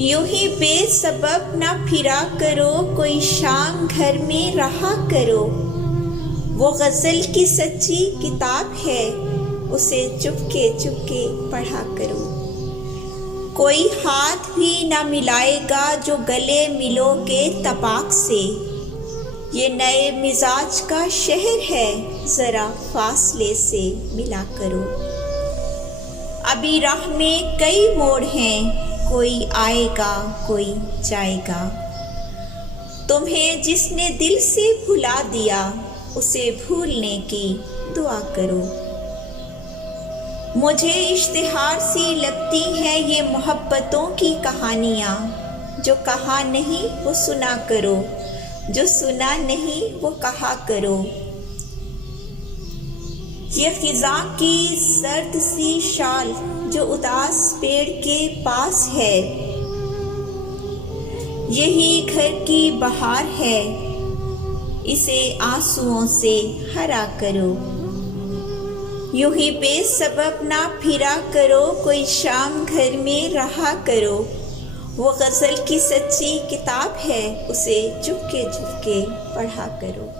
यूं ही बेसबब ना फिरा करो, कोई शाम घर में रहा करो। वो गज़ल की सच्ची किताब है, उसे चुपके चुपके पढ़ा करो। कोई हाथ भी ना मिलाएगा जो गले मिलोगे तपाक से। ये नए मिजाज का शहर है, ज़रा फासले से मिला करो। अभी राह में कई मोड़ हैं, कोई आएगा कोई जाएगा। तुम्हें जिसने दिल से भुला दिया, उसे भूलने की दुआ करो। मुझे इश्तिहार सी लगती है ये मोहब्बतों की कहानियाँ। जो कहा नहीं वो सुना करो, जो सुना नहीं वो कहा करो। ये खिज़ां की सर्द सी शाल जो उदास पेड़ के पास है, यही घर की बहार है, इसे आंसुओं से हरा करो। यूं ही बेसबब ना फिरा करो, कोई शाम घर में रहा करो। वो गज़ल की सच्ची किताब है, उसे चुपके चुपके पढ़ा करो।